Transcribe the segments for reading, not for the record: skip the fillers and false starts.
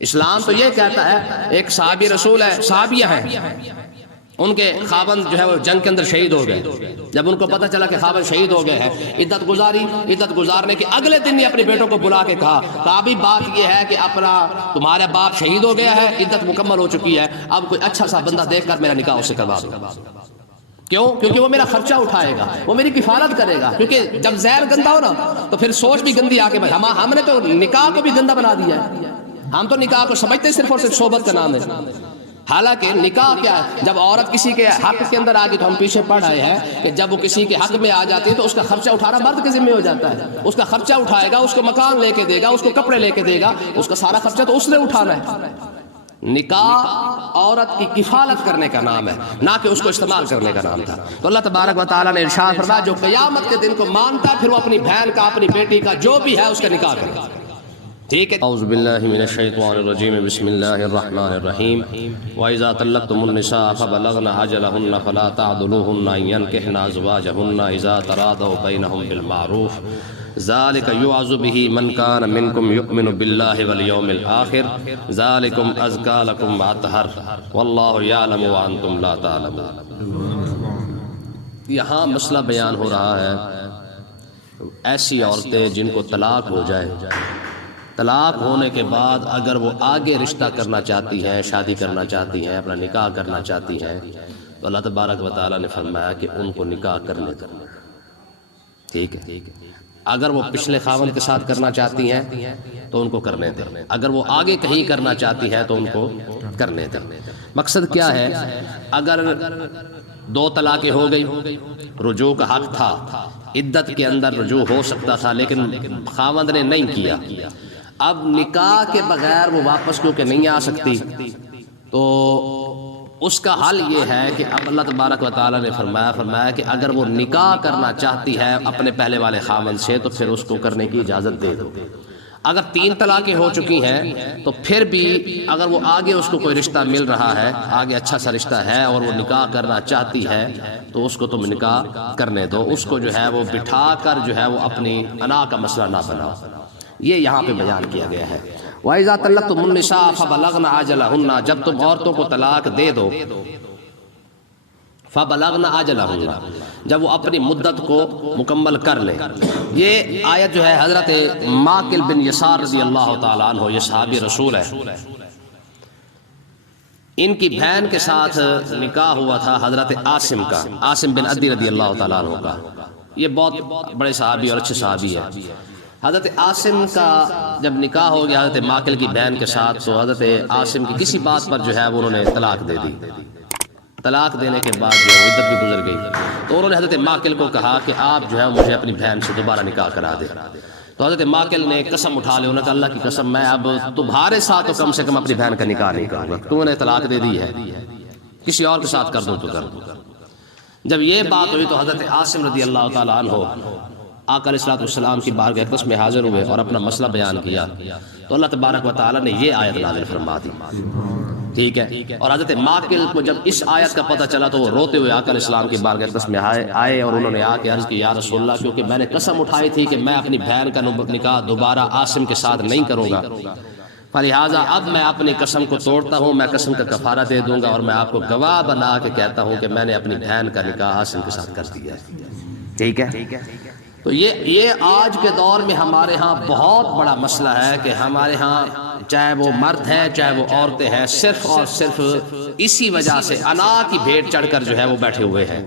اسلام تو یہ کہتا ہے، ایک صحابی رسول ہے، صحابیہ ہیں، ان کے خاوند جو ہے وہ جنگ کے اندر شہید ہو گئے۔ جب ان کو پتہ چلا کہ خاوند شہید ہو گئے ہیں، عدت گزاری، عدت گزارنے کے اگلے دن ہی اپنے بیٹوں کو بلا کے کہا ابھی بات یہ ہے کہ تمہارا باپ شہید ہو گیا ہے، عدت مکمل ہو چکی ہے، اب کوئی اچھا سا بندہ دیکھ کر میرا نکاح اسے کروا دو۔ کیوں؟ کیونکہ وہ میرا خرچہ اٹھائے گا، وہ میری کفالت کرے گا، کیونکہ جب زہر گندا ہو نا تو پھر سوچ بھی گندی آ کے ہم نے تو نکاح کو بھی گندا بنا دیا ہے۔ ہم تو نکاح کو سمجھتے صرف اور صرف صحبت کا نام ہے، حالانکہ نکاح کیا ہے؟ جب عورت کسی کے حق کے اندر آ گئی تو ہم پیچھے پڑھ آئے ہیں کہ جب وہ کسی کے حق میں آ جاتی ہے تو اس کا خرچہ اٹھانا مرد کے ذمہ ہو جاتا ہے۔ اس کا خرچہ اٹھائے گا، اس کو مکان لے کے دے گا، اس کو کپڑے لے کے دے گا، اس کا سارا خرچہ تو اس نے اٹھانا ہے۔ نکاح عورت کی کفالت کرنے کا نام ہے، نہ کہ اس کو استعمال کرنے کا نام تھا۔ تو اللہ تبارک و تعالیٰ نے ارشاد فرمایا جو قیامت کے دن کو مانتا ہے پھر وہ اپنی بہن کا، اپنی بیٹی کا، جو بھی ہے اس کا نکاح کرے۔ ٹھیک ہے۔ اعوذ باللہ من الشیطان الرجیم، بسم اللہ الرحمن الرحیم۔ وَإِذَا طَلَّقْتُمُ النِّسَاءَ فَبَلَغْنَ أَجَلَهُنَّ فَلَا تَعْضُلُوهُنَّ أَن يَنكِحْنَ أَزْوَاجَهُنَّ إِذَا تَرَاضَوْا بَيْنَهُم بِالْمَعْرُوفِ ذَلِكَ يُوعَظُ بِهِ مَن كَانَ مِنكُمْ يُؤْمِنُ بِاللَّهِ وَالْيَوْمِ الْآخِرِ ذَلِكُمْ أَزْكَىٰ لَكُمْ وَأَطْهَرُ وَاللَّهُ يَعْلَمُ وَأَنتُمْ لَا تَعْلَمُونَ۔ یہاں مسئلہ بیان ہو رہا ہے ایسی عورتیں جن کو طلاق ہو جائے، طلاق ہونے کے بعد اگر وہ آگے رشتہ کرنا چاہتی ہیں، شادی کرنا چاہتی ہیں، اپنا نکاح کرنا چاہتی ہیں تو اللہ تبارک و تعالیٰ نے فرمایا کہ ان کو نکاح کرنے دو۔ ٹھیک ہے۔ اگر وہ پچھلے خاوند کے ساتھ کرنا چاہتی ہیں تو ان کو کرنے دیں، اگر وہ آگے کہیں کرنا چاہتی ہے تو ان کو کرنے دیں۔ مقصد کیا ہے؟ اگر 2 طلاقیں ہو گئی، رجوع کا حق تھا، عدت کے اندر رجوع ہو سکتا تھا لیکن خاوند نے نہیں کیا، اب نکاح کے بغیر وہ واپس کیونکہ نہیں آ سکتی تو اس کا حل یہ ہے کہ اب اللہ تبارک و تعالیٰ نے فرمایا کہ اگر وہ نکاح کرنا چاہتی ہے اپنے پہلے والے خاوند سے تو پھر اس کو کرنے کی اجازت دے دو۔ اگر 3 طلاقیں ہو چکی ہیں تو پھر بھی اگر وہ آگے اس کو کوئی رشتہ مل رہا ہے، آگے اچھا سا رشتہ ہے اور وہ نکاح کرنا چاہتی ہے تو اس کو تم نکاح کرنے دو، اس کو جو ہے وہ بٹھا کر جو ہے وہ اپنی انا کا مسئلہ نہ بناؤ۔ یہ یہاں پہ بیان کیا گیا ہے۔ وَإِذَا طَلَّقْتُمُ النِّسَاءَ فَبَلَغْنَ أَجَلَهُنَّ، جب تم عورتوں کو طلاق دے دو، فَبَلَغْنَ أَجَلَهُنَّ، جب وہ اپنی مدت کو مکمل کر لیں۔ یہ آیت جو ہے حضرت ماقل بن یسار رضی اللہ تعالیٰ عنہ، یہ صحابی رسول ہے، ان کی بہن کے ساتھ نکاح ہوا تھا حضرت عاصم کا، عاصم بن عدی رضی اللہ تعالیٰ عنہ کا۔ یہ بہت بڑے صحابی اور اچھے صحابی ہے۔ حضرت عاصم کا جب نکاح ہو گیا حضرت ماقل کی بہن کے ساتھ تو حضرت عاصم کی کسی بات پر جو ہے وہ انہوں نے طلاق دے دی۔ طلاق دینے کے بعد جو عدت بھی گزر گئی تو انہوں نے حضرت ماقل کو کہا کہ آپ جو ہے مجھے اپنی بہن سے دوبارہ نکاح کرا دے۔ تو حضرت ماقل نے قسم اٹھا لی، انہوں نے کہا اللہ کی قسم میں اب تمہارے ساتھ تو کم سے کم اپنی بہن کا نکاح نہیں کروں گا، تم نے طلاق دے دی ہے، کسی اور کے ساتھ کر دوں تو کر دوں۔ جب یہ بات ہوئی تو حضرت عاصم رضی اللہ تعالیٰ عنہ آقا علیہ السلام کی بارگاہ اقدس میں حاضر ہوئے اور اپنا مسئلہ بیان کیا تو اللہ تبارک و تعالیٰ نے یہ آیت نازل فرما دی۔ ٹھیک ہے۔ اور حضرت ماقل کو جب اس آیت کا پتہ چلا تو وہ روتے ہوئے آقا علیہ السلام کی بارگاہ اقدس میں آئے اور انہوں نے آ کے عرض کی یا رسول اللہ، کیونکہ میں نے قسم اٹھائی تھی کہ میں اپنی بہن کا نکاح دوبارہ عاصم کے ساتھ نہیں کروں گا، فلہٰذا اب میں اپنی قسم کو توڑتا ہوں، میں قسم کا کفارہ دے دوں گا اور میں آپ کو گواہ بنا کے کہتا ہوں کہ میں نے اپنی بہن کا نکاح عاصم کے ساتھ کر دیا ہے۔ ٹھیک ہے۔ تو یہ آج کے دور میں ہمارے ہاں بہت بڑا مسئلہ ہے کہ ہمارے ہاں چاہے وہ مرد ہیں چاہے وہ عورتیں ہیں، صرف اور صرف اسی وجہ سے انا کی بھیٹ چڑھ کر جو ہے وہ بیٹھے ہوئے ہیں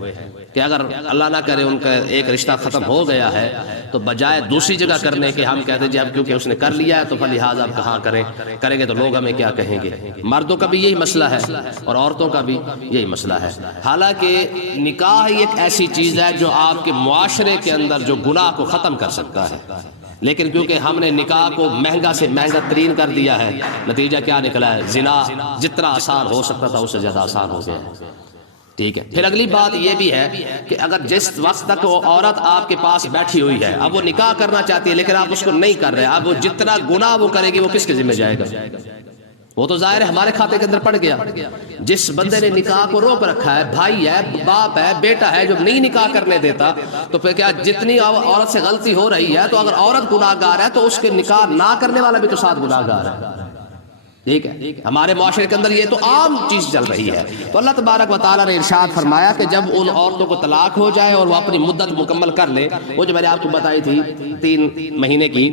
کہ اگر اللہ نہ کرے ان کا ایک رشتہ ختم ہو گیا ہے تو بجائے دوسری جگہ کرنے کے ہم کہتے ہیں جی اب کیونکہ اس نے کر لیا ہے تو فلہٰذا اب کہاں کریں گے تو لوگ ہمیں کیا کہیں گے۔ مردوں کا بھی یہی مسئلہ ہے اور عورتوں کا بھی یہی مسئلہ ہے۔ حالانکہ نکاح ایک ایسی چیز ہے جو آپ کے معاشرے کے اندر جو گناہ کو ختم کر سکتا ہے، لیکن کیونکہ ہم نے نکاح کو مہنگا سے مہنگا ترین کر دیا ہے، نتیجہ کیا نکلا ہے؟ زنا جتنا آسان ہو سکتا تھا اس سے زیادہ آسان ہو گیا ہے۔ ٹھیک ہے۔ پھر اگلی بات یہ بھی ہے کہ اگر جس وقت تک وہ عورت آپ کے پاس بیٹھی ہوئی ہے، اب وہ نکاح کرنا چاہتی ہے لیکن آپ اس کو نہیں کر رہے، اب وہ جتنا گناہ وہ کرے گی وہ کس کے ذمہ جائے گا؟ وہ تو ظاہر ہے ہمارے کھاتے کے اندر پڑ گیا۔ جس بندے نے نکاح کو روک رکھا ہے، بھائی ہے، باپ ہے، بیٹا ہے، جو نہیں نکاح کرنے دیتا، تو پھر کیا جتنی عورت سے غلطی ہو رہی ہے تو اگر عورت گناہ گار ہے تو اس کے نکاح نہ کرنے والا بھی تو ساتھ گناہ گار ہے۔ ٹھیک ہے، ہمارے معاشرے کے اندر یہ تو عام چیز چل رہی ہے۔ تو اللہ تبارک و تعالیٰ نے ارشاد فرمایا کہ جب ان عورتوں کو طلاق ہو جائے اور وہ اپنی مدت مکمل کر لے، وہ جو میں نے آپ کو بتائی تھی 3 مہینے کی،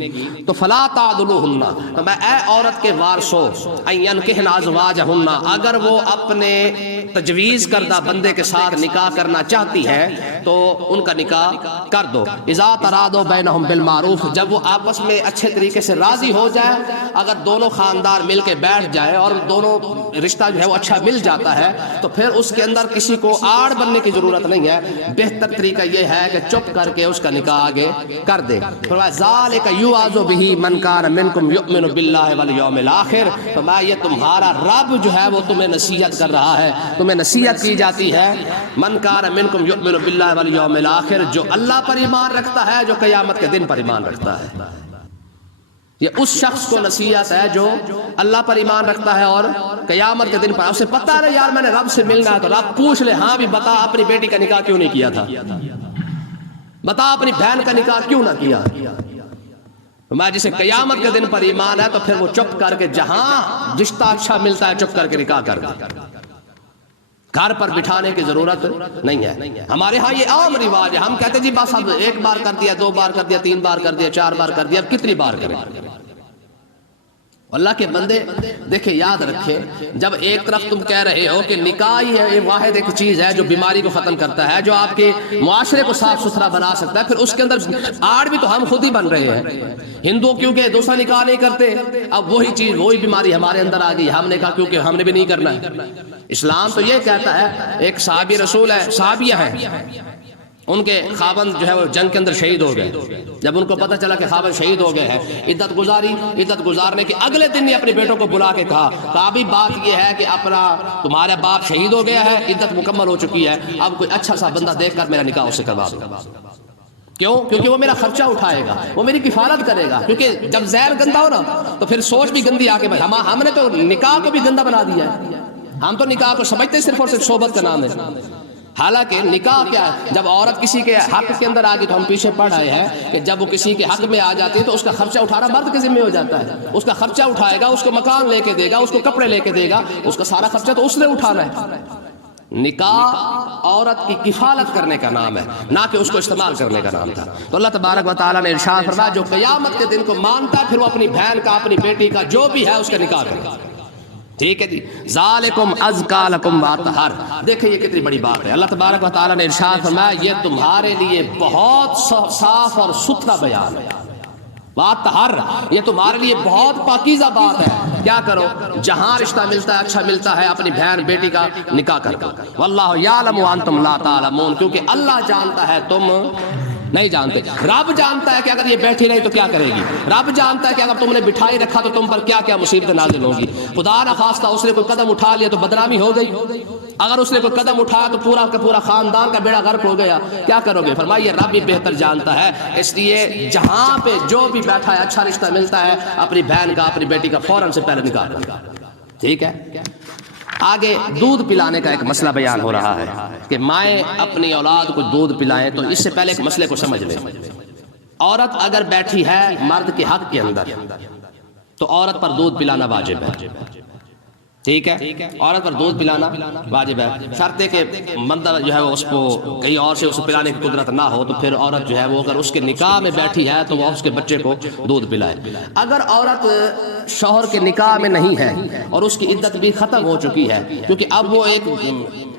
تو فلا تعضلوہن، تو میں اے عورت کے وارثو ان ینکحن ازواجہن، اگر وہ اپنے تجویز کردہ بندے کے ساتھ نکاح کرنا چاہتی ہے تو ان کا نکاح کر دو، اذا ترادوا بینہم بالمعروف، جب وہ آپس میں اچھے طریقے سے راضی ہو جائے، اگر دونوں خاندان مل کے بیٹھ جائے اور دونوں رشتہ جو ہے وہ اچھا مل جاتا ہے تو پھر اس کے اندر کسی کو آڑ بننے کی ضرورت نہیں ہے، بہتر طریقہ یہ ہے کہ چپ کر کے اس کا نکاح آگے کر دے۔ فرمایا ذالک یوعظ بہ من کان منکم یؤمن باللہ والیوم الآخر، فرمایا یہ تمہارا رب جو ہے وہ تمہیں نصیحت کر رہا ہے، تمہیں نصیحت کی جاتی ہے، من کان منکم یؤمن باللہ والیوم الآخر، جو اللہ پر ایمان رکھتا ہے، جو قیامت کے دن پر ایمان رکھتا ہے۔ یہ اس شخص کو نصیحت ہے جو اللہ پر ایمان رکھتا ہے اور قیامت کے دن پر، اسے پتہ ہے یار میں نے رب سے ملنا ہے، تو رب پوچھ لے ہاں بھی بتا اپنی بیٹی کا نکاح کیوں نہیں کیا تھا، بتا اپنی بہن کا نکاح کیوں نہ کیا۔ میں جسے قیامت کے دن پر ایمان ہے تو پھر وہ چپ کر کے جہاں رشتہ اچھا ملتا ہے چپ کر کے نکاح کر دے، گھر پر بٹھانے کی ضرورت نہیں ہے۔ ہمارے ہاں یہ عام رواج ہے، ہم کہتے ہیں جی بس اب 1 بار کر دیا، 2 بار کر دیا، 3 بار کر دیا، 4 بار کر دیا، اب کتنی بار کریں۔ اللہ کے بندے دیکھیں یاد رکھیں، جب ایک طرف تم کہہ رہے ہو کہ نکاح ہی ہے یہ واحد ایک چیز ہے جو بیماری کو ختم کرتا ہے، جو آپ کے معاشرے کو صاف ستھرا بنا سکتا ہے، پھر اس کے اندر آڑ بھی تو ہم خود ہی بن رہے ہیں۔ ہندو کیونکہ دوسرا نکاح نہیں کرتے، اب وہی چیز وہی بیماری ہمارے اندر آ گئی، ہم نے کہا کیونکہ ہم نے بھی نہیں کرنا ہے۔ اسلام تو یہ کہتا ہے، ایک صحابی رسول ہے، صحابیہ ہے، ان کے خاوند جو ہے وہ جنگ کے اندر شہید ہو گئے، جب ان کو پتہ چلا کہ خاوند شہید ہو گئے ہیں، عدت گزاری، عدت گزارنے کے اگلے دن ہی اپنے بیٹوں کو بلا کے کہا ابھی بات یہ ہے کہ اپنا تمہارا باپ شہید ہو گیا ہے، عدت مکمل ہو چکی ہے، اب کوئی اچھا سا بندہ دیکھ کر میرا نکاح اس سے کروا دو۔ کیوں؟ کیونکہ وہ میرا خرچہ اٹھائے گا، وہ میری کفالت کرے گا، کیونکہ جب زہر گندا ہو نا تو پھر سوچ بھی گندی آگے بڑھے۔ ہم نے تو نکاح کو بھی گندا بنا دیا ہے، ہم تو نکاح کو سمجھتے صرف اور صرف صحبت کا نام ہے، حالانکہ نکاح کیا ہے؟ جب عورت کسی کے حق کے اندر آ گئی تو ہم پیچھے پڑھ رہے ہیں کہ جب وہ کسی کے حق میں آ جاتی ہے تو اس کا خرچہ اٹھانا مرد کے ذمہ ہو جاتا ہے، اس کا خرچہ اٹھائے گا، اس کو مکان لے کے دے گا، اس کو کپڑے لے کے دے گا، اس کا سارا خرچہ تو اس نے اٹھانا ہے۔ نکاح عورت کی کفالت کرنے کا نام ہے، نہ کہ اس کو استعمال کرنے کا نام تھا۔ تو اللہ تبارک و تعالیٰ نے ارشاد فرمایا جو قیامت کے دن کو مانتا ہے پھر وہ اپنی بہن کا، اپنی بیٹی کا، جو بھی ہے اس کا نکاح کرے۔ ٹھیک ہے جی، ذالکم ازکا لکم واطہر، دیکھیں یہ کتنی بڑی بات ہے۔ اللہ تبارک و تعالیٰ نے ارشاد فرمایا یہ تمہارے لیے بہت صاف اور ستھرا بیان ہے، واطہر، یہ تمہارے لیے بہت پاکیزہ بات ہے۔ کیا کرو؟ جہاں رشتہ ملتا ہے، اچھا ملتا ہے، اپنی بہن بیٹی کا نکاح کر دو۔ واللہ یعلم وانتم لا تعلمون، کیونکہ اللہ جانتا ہے تم نہیں جانتے۔ رب جانتا ہے کہ اگر یہ بیٹھی رہی تو کیا کرے گی، رب جانتا ہے کہ اگر تم نے بٹھائی رکھا تو تم پر کیا کیا مصیبتیں نازل ہوں گی۔ خدا نہ خواستہ اس نے کوئی قدم اٹھا لیا تو بدنامی ہو گئی، اگر اس نے کوئی قدم اٹھایا تو پورا کا پورا خاندان کا بیڑا غرق ہو گیا، کیا کرو گے؟ فرمایا یہ رب ہی بہتر جانتا ہے، اس لیے جہاں پہ جو بھی بیٹھا ہے اچھا رشتہ ملتا ہے، اپنی بہن کا، اپنی بیٹی کا فوراً سے پہلے نکاح کرو۔ ٹھیک ہے، آگے دودھ پلانے کا ایک مسئلہ بیان ہو رہا ہے کہ مائیں اپنی اولاد کو دودھ پلائیں، تو اس سے پہلے ایک مسئلے کو سمجھ لیں۔ عورت اگر بیٹھی ہے مرد کے حق کے اندر تو عورت پر دودھ پلانا واجب ہے، ٹھیک ہے، عورت پر دودھ پلانا واجب ہے، شرط ہے کہ مندر جو ہے وہ اس کو کہیں اور سے اسے پلانے کی قدرت نہ ہو، تو پھر عورت جو ہے وہ اگر اس کے نکاح میں بیٹھی ہے تو وہ اس کے بچے کو دودھ پلائے۔ اگر عورت شوہر کے نکاح میں نہیں ہے اور اس کی عدت بھی ختم ہو چکی ہے، کیونکہ اب وہ ایک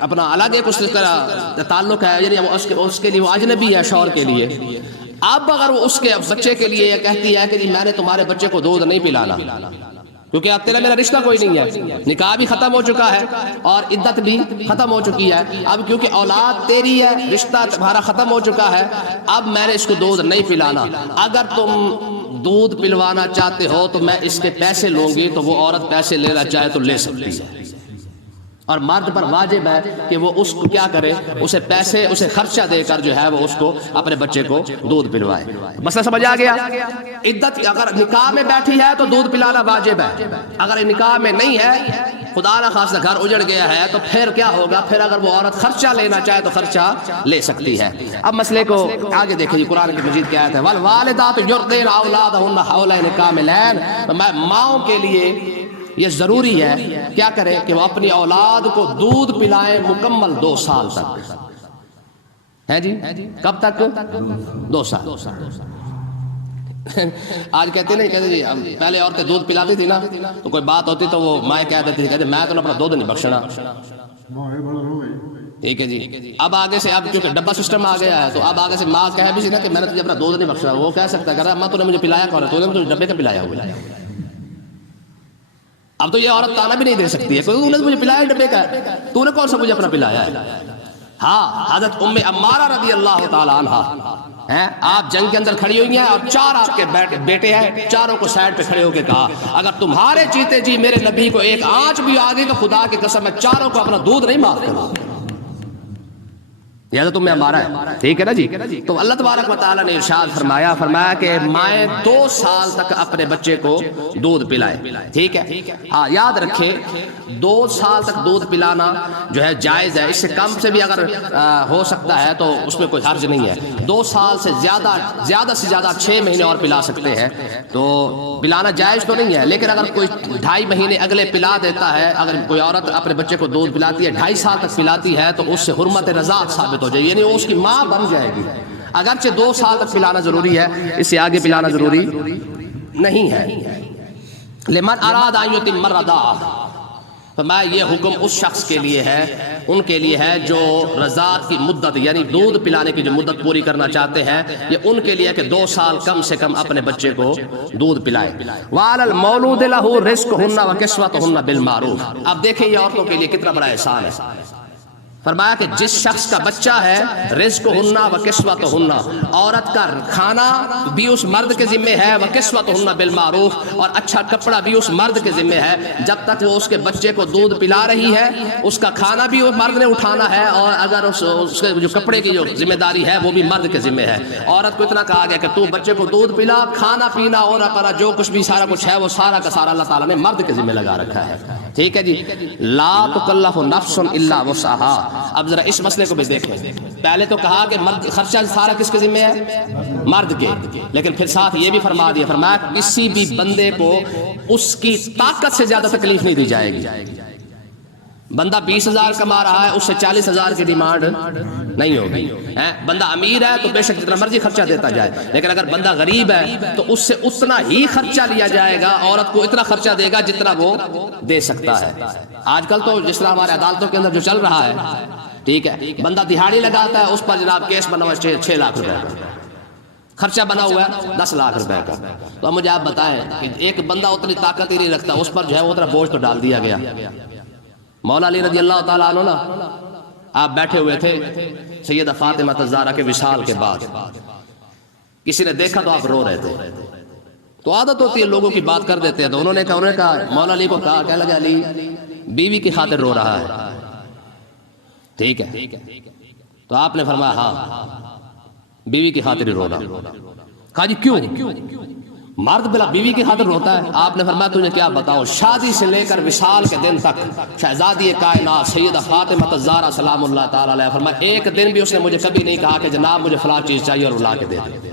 اپنا الگ ایک اس کا تعلق ہے، یعنی اس کے لیے وہ اجنبی ہے شوہر کے لیے، اب اگر وہ اس کے بچے کے لیے کہتی ہے کہ جی میں نے تمہارے بچے کو دودھ نہیں پلانا کیونکہ اب تیرا میرا رشتہ کوئی نہیں ہے، نکاح بھی ختم ہو چکا ہے اور عدت بھی ختم ہو چکی ہے، اب کیونکہ اولاد تیری ہے، رشتہ تمہارا ختم ہو چکا ہے، اب میں نے اس کو دودھ نہیں پلانا، اگر تم دودھ پلوانا چاہتے ہو تو میں اس کے پیسے لوں گی، تو وہ عورت پیسے لینا چاہے تو لے سکتی ہے، اور مرد پر واجب ہے کہ وہ اس کو کیا کرے، اسے پیسے، اسے خرچہ دے کر جو ہے وہ اس کو اپنے بچے کو دودھ پلوائے۔ مسئلہ سمجھ آ گیا؟ عدت اگر نکاح میں بیٹھی ہے تو دودھ پلانا واجب ہے، اگر نکاح میں نہیں ہے، خدا نہ خاصہ گھر اجڑ گیا ہے، تو پھر کیا ہوگا؟ پھر اگر وہ عورت خرچہ لینا چاہے تو خرچہ لے سکتی ہے۔ اب مسئلے کو آگے دیکھیں، قرآن کی مجید کی آیت ہے والوالدات یرضعن اولادہن حولین کاملین، ماؤں کے لیے یہ ضروری ہے کیا کرے کہ وہ اپنی اولاد کو دودھ پلائیں مکمل 2 سال تک ہے جی. کب تک؟ 2 سال. آج کہتے نہیں کہتے جی پہلے عورتیں دودھ پلاتی تھی نا تو کوئی بات ہوتی تو وہ مائیں کہہ دیتی تھی کہتے میں تو اپنا دودھ نہیں بخشنا. ٹھیک ہے جی. اب آگے سے اب چونکہ ڈبہ سسٹم آ گیا ہے تو اب آگے سے ماں کہہ بھی سی نا کہ میں نے تجھے اپنا دودھ نہیں بخشا. وہ کہہ سکتا ہے کہ ماں تو نے مجھے پلایا کون ہے؟ تو نے مجھے ڈبے کا پلایا ہوا ہے. اب تو یہ عورت تانا بھی نہیں دے سکتی ہے تو نے مجھے پلایا ڈبے کا ہے, تو نے کون سا مجھے اپنا پلایا ہے. ہاں حضرت ام عمارہ رضی اللہ تعالی عنہ ہیں, آپ جنگ کے اندر کھڑی ہوئی ہیں اور 4 آپ کے بیٹے ہیں, چاروں کو سائڈ پہ کھڑے ہو کے کہا اگر تمہارے جیتے جی میرے نبی کو ایک آنچ بھی آگے تو خدا کی قسم میں چاروں کو اپنا دودھ نہیں معاف کروں. یہ حضرت ام عمارہ ہے. ٹھیک ہے نا جی. تو اللہ تبارک و تعالیٰ نے ارشاد فرمایا کہ مائیں 2 سال تک اپنے بچے کو دودھ پلائے. ٹھیک ہے. ہاں یاد رکھیں 2 سال تک دودھ پلانا جو ہے جائز ہے. اس سے کم سے بھی اگر ہو سکتا ہے تو اس میں کوئی حرج نہیں ہے. 2 سال سے زیادہ سے زیادہ 6 مہینے اور پلا سکتے ہیں تو پلانا جائز تو نہیں ہے. لیکن اگر کوئی 2.5 مہینے اگلے پلا دیتا ہے, اگر کوئی عورت اپنے بچے کو دودھ پلاتی ہے 2.5 سال تک پلاتی ہے تو اس سے حرمت رضاعت ثابت ہو جائے, یعنی اس کی ماں بن جائے گی. اگرچہ 2 سال تک پلانا ضروری ہے, اس سے آگے پلانا ضروری نہیں ہے. لمن اراد ان یتم الرضاعہ, فرمایا یہ حکم اس شخص کے لیے ہے, ان کے لیے ہے جو رضاعت کی مدت یعنی دودھ پلانے کی جو مدت پوری کرنا چاہتے ہیں, یہ ان کے لیے کہ 2 سال کم سے کم اپنے بچے کو دودھ پلائے. وعلی المولود لہ رزقہن وکسوتہن بالمعروف. اب دیکھیں یہ عورتوں کے لیے کتنا بڑا احسان ہے. فرمایا کہ جس شخص کا بچہ ہے رزقہن وکسوتہن, عورت کا کھانا بھی اس مرد کے ذمہ ہے, وکسوتہن بالمعروف, اور اچھا کپڑا بھی اس مرد کے ذمہ ہے. جب تک وہ اس کے بچے کو دودھ پلا رہی ہے اس کا کھانا بھی وہ مرد نے اٹھانا ہے, اور اگر اس کے جو کپڑے کی جو ذمہ داری ہے وہ بھی مرد کے ذمہ ہے. عورت کو اتنا کہا گیا کہ تو بچے کو دودھ پلا, کھانا پینا اور اپنا جو کچھ بھی سارا کچھ ہے وہ سارا کا سارا اللہ تعالیٰ نے مرد کے ذمہ لگا رکھا ہے. ٹھیک ہے جی. لا تکلف نفس الا وسعها. اب ذرا اس مسئلے کو بھی دیکھیں. پہلے تو کہا کہ مرد خرچہ سارا کس کے ذمہ ہے؟ مرد کے. لیکن پھر ساتھ یہ بھی فرما دیا, فرمایا کسی بھی بندے کو اس کی طاقت سے زیادہ تکلیف نہیں دی جائے گی. بندہ 20,000 کما رہا ہے, اس سے 40,000 کی ڈیمانڈ نہیں ہوگی. بندہ امیر ہے تو بے شک جتنا مرضی خرچہ دیتا جائے, لیکن اگر بندہ غریب ہے تو اس سے اتنا ہی خرچہ لیا جائے گا. عورت کو اتنا خرچہ دے گا جتنا وہ دے سکتا ہے. آج کل تو جس طرح ہمارے عدالتوں کے اندر جو چل رہا ہے, ٹھیک ہے, بندہ دہاڑی لگاتا ہے, اس پر جناب کیس بنا ہوا ہے 6 لاکھ روپے کا, خرچہ بنا ہوا ہے 10 لاکھ روپے کا. تو اب مجھے آپ بتائیں کہ ایک بندہ اتنی طاقت ہی نہیں رکھتا, اس پر جو ہے وہ اتنا بوجھ تو ڈال دیا گیا. مولا علی رضی اللہ تعالیٰ عنہ نا, آپ بیٹھے ہوئے تھے سیدہ فاطمہ الزہرا کے وصال کے بعد, کسی نے دیکھا تو آپ رو رہے تھے. تو عادت ہوتی ہے لوگوں کی بات کر دیتے ہیں, تو انہوں نے کہا مولا علی کو کہا, کہنے لگا علی بیوی کی خاطر رو رہا ہے. ٹھیک ہے. تو آپ نے فرمایا ہاں بیوی کی خاطر ہی رو رہا. کہا جی کیوں؟ مرد بلا بیوی کی خاطر روتا ہے؟ آپ نے فرمایا تجھے کیا بتاؤ, شادی سے لے کر وصال کے دن تک شہزادی کائنات سیدہ فاطمہ الزہرا سلام اللہ تعالی علیہ, فرمایا ایک دن بھی اس نے مجھے کبھی نہیں کہا کہ جناب مجھے فلاں چیز چاہیے اور لا کے دے دے.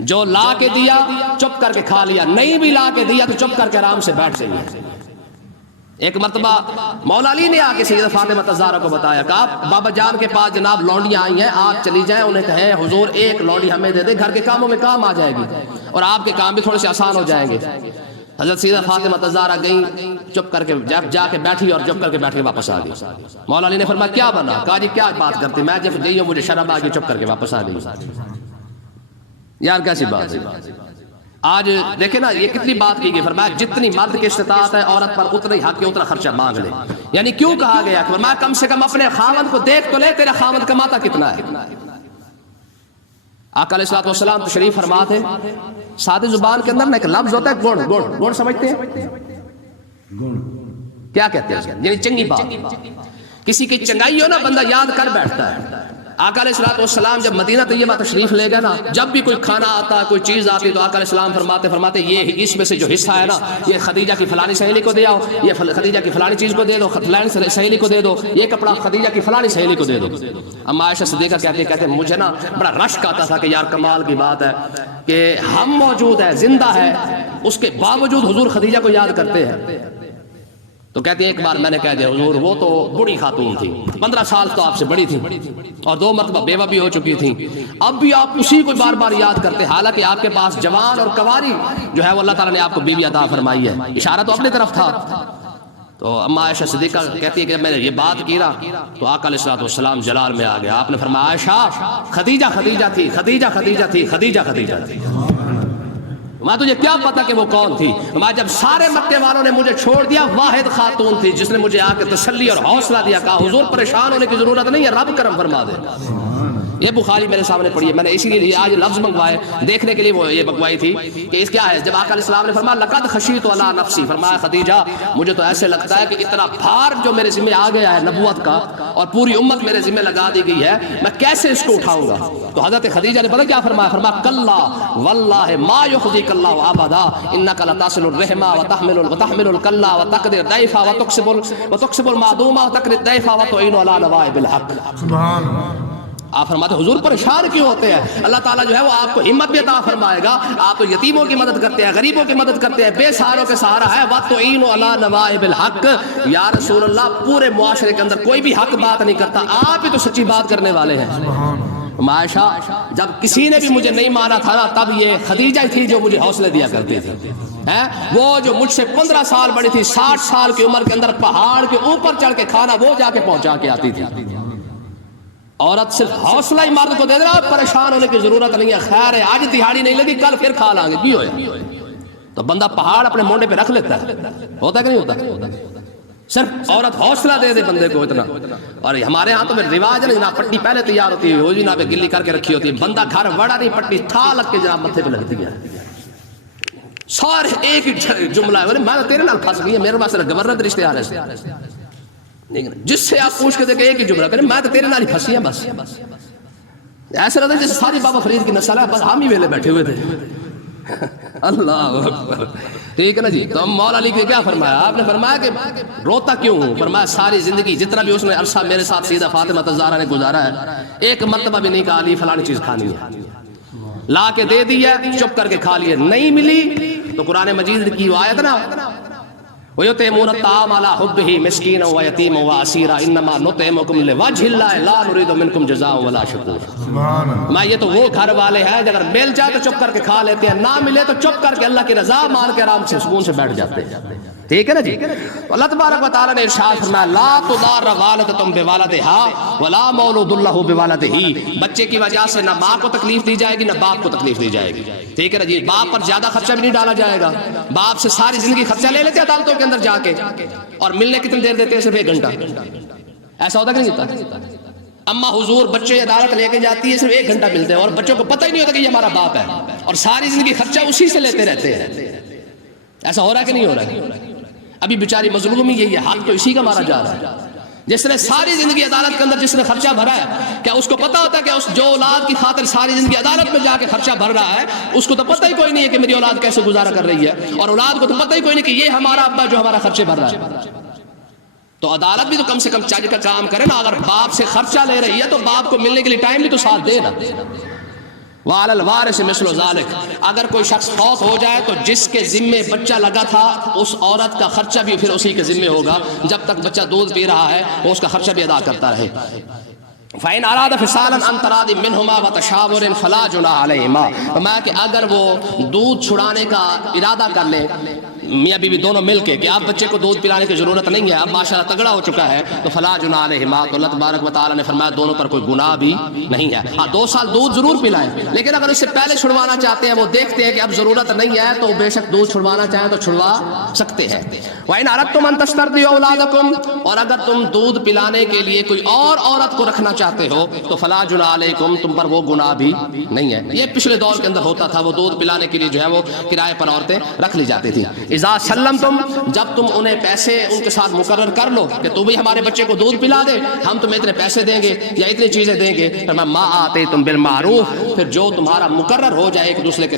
جو لا کے دیا چپ کر کے کھا لیا, نہیں بھی لا کے دیا تو چپ کر کے آرام سے بیٹھ گئی. ایک مرتبہ مولا علی نے آ کے سیدہ فاطمہ الزہرا کو بتایا, کہا بابا جان کے پاس جناب لونڈیاں آئی ہیں, آپ چلی جائیں, انہیں کہیں حضور ایک لونڈی ہمیں دے دے, گھر کے کاموں میں کام آ جائے گی اور آپ کے کام بھی تھوڑے سے آسان ہو جائیں گے. حضرت سیدہ فاطمہ الزہرا گئی, چپ کر کے جا کے بیٹھی اور چپ کر کے بیٹھ کے واپس آ گئی. مولا علی نے فرمایا کیا بنا؟ کہا جی کیا بات کرتے, میں جب گئی ہوں مجھے شرم آ گئی, چپ کر کے واپس آ گئی. یار کیسی بات ہے. آج دیکھیں نا یہ کتنی بات کی گئی, فرمایا جتنی مرد کی استطاعت ہے عورت پر اتنا ہی حق ہے, اتنا خرچہ مانگ لے. یعنی کیوں کہا گیا؟ فرمایا کم سے کم اپنے خاوند کو دیکھ تو لے, تیرا خاوند کماتا کتنا ہے. آقا علیہ الصلوۃ والسلام تشریف فرما تھے, سادی زبان کے اندر نا ایک لفظ ہوتا ہے گڑ. گڑ سمجھتے ہیں کیا کہتے ہیں؟ یعنی چنگی بات, کسی کی چنگائی ہو نا بندہ یاد کر بیٹھتا ہے. آقا علیہ السلام جب مدینہ طیبہ تشریف لے گئے نا، جب بھی کوئی کھانا آتا کوئی چیز آتی تو آقا علیہ السلام فرماتے یہ اس میں سے جو حصہ ہے نا یہ خدیجہ کی فلانی سہیلی کو دے آؤ، یہ خدیجہ کی فلانی چیز کو دے دو، فلانی سہیلی کو دے دو، یہ کپڑا خدیجہ کی فلانی سہیلی کو دے دو۔ اما عائشہ صدیقہ کہتے مجھے نا بڑا رشک آتا تھا کہ یار کمال کی بات ہے کہ ہم موجود ہیں، زندہ ہے، اس کے باوجود حضور خدیجہ کو یاد کرتے ہیں۔ تو کہتے ہیں ایک بار میں نے کہہ دیا حضور وہ تو بڑی خاتون تھی، 15 سال تو آپ سے بڑی تھی اور 2 مرتبہ بیوہ بھی ہو چکی تھی، اب بھی آپ اسی کو بار بار یاد کرتے، حالانکہ آپ کے پاس جوان اور کنواری جو ہے وہ اللہ تعالیٰ نے آپ کو بیوی عطا فرمائی ہے۔ اشارہ تو اپنی طرف تھا۔ تو اما عائشہ صدیقہ کہتی ہے کہ میں نے یہ بات کی نا تو آقا علیہ السلام جلال میں آ گیا، آپ نے فرمایا عائشہ خدیجہ تھی، خدیجہ تھی۔ میں تجھے کیا پتا کہ وہ کون تھی؟ میں جب سارے مکے والوں نے مجھے چھوڑ دیا، واحد خاتون تھی جس نے مجھے آ کے تسلی اور حوصلہ دیا، کہا حضور پریشان ہونے کی ضرورت نہیں ہے، رب کرم فرما دے۔ یہ بخاری میرے سامنے پڑھی ہے، میں نے اسی لیے آج لفظ منگوائے دیکھنے کے لیے، وہ یہ منگوائی تھی کہ اس کیا ہے۔ جب آقا علیہ السلام نے فرمایا لقد خشیت علی نفسی، فرمایا خدیجہ مجھے تو ایسے لگتا ہے کہ اتنا بھار جو میرے ذمہ آ گیا ہے نبوت کا اور پوری امت میرے ذمہ لگا دی گئی ہے، میں کیسے اس کو اٹھاؤں گا۔ تو حضرت خدیجہ نے پتہ کیا فرمایا؟ فرمایا کلا واللہ ما یخزیک اللہ ابدا انک لتصل الرحم وتحمل الکلا وتقدر الضیف وتکسب المعدوم وتقری الضیف وتعین علی نوائب الحق۔ سبحان اللہ۔ آپ فرماتے حضور پریشان کیوں ہوتے ہیں؟ اللہ تعالیٰ جو ہے وہ آپ کو ہمت بھی عطا فرمائے گا، آپ تو یتیموں کی مدد کرتے ہیں، غریبوں کی مدد کرتے ہیں، بے سہاروں کے سہارا ہے۔ وَتُعِينُ عَلَىٰ نَوَائِبِ الْحَقِّ، یا رسول اللہ پورے معاشرے کے اندر کوئی بھی حق بات نہیں کرتا، آپ ہی تو سچی بات کرنے والے ہیں۔ عائشہ جب کسی نے بھی مجھے نہیں مانا تھا نا تب یہ خدیجہ تھی جو مجھے حوصلے دیا کرتی تھی، وہ جو مجھ سے 15 سال بڑی تھی، 60 سال کی عمر کے اندر پہاڑ کے اوپر چڑھ کے کھانا وہ جا کے پہنچا کے آتی تھی۔ عورت صرف حوصلہ ہی مرد کو دے دینا، پریشان ہونے کی ضرورت نہیں ہے، خیر ہے آج دہاڑی نہیں لگی کل پھر کھا لیں گے، کی ہویا تو بندہ پہاڑ اپنے مونڈے پہ رکھ لیتا ہے، ہوتا ہے کہ نہیں ہوتا؟ صرف عورت حوصلہ دے دے بندے کو اتنا۔ اور ہمارے ہاں تو رواج ہے نا، پٹی پہلے تیار ہوتی ہے، وہ بھی نہ پہ گلی کر کے رکھی ہوتی ہے، بندہ گھر وڑا نہیں پٹی تھا لگ کے جناب متھے پہ لگتی ہے، سارے ایک ہی جملہ ہے، میں تیرے نال پھنس گئی، میرے پاس گورنر رشتے آ رہے ہیں، جس سے آپ پوچھ کے دیکھیں ایک ہی جملہ کریں میں تو تیرے نال ہی پھنسی ہیں بس۔ ایسا لگتا ہے جیسے ساری بابا فرید کی نسل ہے، بس ہم ہی ویلے بیٹھے ہوئے تھے۔ اللہ اکبر، ٹھیک ہے نا جی۔ تو مولا علی نے کیا فرمایا؟ آپ نے فرمایا کہ روتا کیوں ہوں؟ فرمایا ساری زندگی جتنا بھی اس نے عرصہ میرے ساتھ سیدہ فاطمہ الزہرا نے گزارا ہے، ایک مرتبہ بھی نہیں کہا علی فلانی چیز کھانی ہے، لا کے دے دی ہے چپ کر کے کھا لیے، نہیں ملی تو قرآن مجید کی وہ آیت نا وَيُطْعِمُونَ الطَّعَامَ عَلَىٰ حُبِّهِ مِسْكِينًا وَيَتِيمًا وَأَسِيرًا إِنَّمَا نُطْعِمُكُمْ لِوَجْهِ اللَّهِ لَا نُرِيدُ مِنكُمْ جَزَاءً وَلَا شُكُورًا۔ میں یہ تو وہ گھر والے ہیں اگر مل جائے تو چپ کر کے کھا لیتے ہیں، نہ ملے تو چپ کر کے اللہ کی رضا مان کے آرام سے سکون سے بیٹھ جاتے ہیں، ٹھیک ہے نا جی۔ اللہ تبارک و تعالیٰ نے ارشاد فرمایا لا تضار والدۃ بولدہا ولا مولود لہ بولدہ، بچے کی وجہ سے نہ ماں کو تکلیف دی جائے گی نہ باپ کو تکلیف دی جائے گی، ٹھیک ہے نا جی۔ باپ پر زیادہ خرچہ بھی نہیں ڈالا جائے گا، باپ سے ساری زندگی خرچہ لے لیتے ہیں عدالتوں کے اندر جا کے، اور ملنے کتنی دیر دیتے ہیں؟ صرف 1 گھنٹہ۔ ایسا ہوتا کہ نہیں ہوتا؟ اما حضور بچے عدالت لے کے جاتی ہے، صرف 1 گھنٹہ ملتے ہیں اور بچوں کو پتہ ہی نہیں ہوتا کہ یہ ہمارا باپ ہے، اور ساری زندگی خرچہ اسی سے لیتے رہتے ہیں۔ ایسا ہو رہا ہے کہ نہیں ہو رہا ہے؟ ابھی بیچاری مظلومی یہی ہے، حق تو اسی کا مارا جا رہا ہے۔ جس نے ساری زندگی عدالت کے اندر جس نے خرچہ بھرا ہے، کیا اس کو پتا ہوتا ہے کہ اس جو اولاد کی خاطر ساری زندگی عدالت میں جا کے خرچہ بھر رہا ہے، اس کو تو پتہ ہی کوئی نہیں ہے کہ میری اولاد کیسے گزارا کر رہی ہے، اور اولاد کو تو پتہ ہی کوئی نہیں کہ یہ ہمارا ابا جو ہمارا خرچے بھر رہا ہے۔ تو عدالت بھی تو کم سے کم چاہیے کا کام کرے نا، اگر باپ سے خرچہ لے رہی ہے تو باپ کو ملنے کے لیے ٹائم نہیں تو ساتھ دے نا۔ وَعَلَى الْوَارِثِ مِثْلُ ذَلِكَ، اگر کوئی شخص فوت ہو جائے تو جس کے ذمے بچہ لگا تھا اس عورت کا خرچہ بھی پھر اسی کے ذمے ہوگا، جب تک بچہ دودھ پی رہا ہے وہ اس کا خرچہ بھی ادا کرتا رہے۔ فَإِنْ أَرَادَ فِصَالًا عَنْ تَرَاضٍ مِّنْهُمَا وَتَشَاوُرٍ فَلَا جُنَاحَ عَلَيْهِمَا، فرمایا کہ اگر وہ دودھ چھڑانے کا ارادہ کر لیں میاں بیوی دونوں مل کے کہ اب بچے کو دودھ پلانے کی ضرورت نہیں ہے، اب ماشاءاللہ تگڑا ہو چکا ہے، تو فلا جناح علیہما، تو اللہ تبارک و تعالیٰ نے فرمایا دونوں پر کوئی گناہ بھی نہیں ہے۔ ہاں 2 سال دودھ ضرور پلائیں، لیکن اگر اس سے پہلے چھڑوانا چاہتے ہیں، وہ دیکھتے ہیں کہ اب ضرورت نہیں ہے تو بے شک دودھ چھڑوانا چاہیں تو چھڑوا سکتے ہیں۔ وَإِنْ أَرَدْتُمْ أَن تَسْتَرْضِعُوا أَوْلَادَكُمْ، اور اگر تم دودھ پلانے کے لیے کوئی اور عورت کو رکھنا چاہتے ہو تو فلا جناح علیکم، تم پر وہ گناہ بھی نہیں ہے۔ یہ پچھلے دور کے اندر ہوتا تھا، وہ دودھ پلانے کے لیے جو ہے وہ کرائے پر عورتیں رکھ لی جاتی تھی۔ اذا سلمتم، جب تم انہیں پیسے ان کے ساتھ مقرر کر لو کہ تو بھی ہمارے بچے کو دودھ پلا دے، ہم تمہیں اتنے پیسے دیں گے یا اتنی چیزیں دیں گے، ما آتیتم بالمعروف، پھر جو تمہارا مقرر ہو جائے ایک دوسرے کے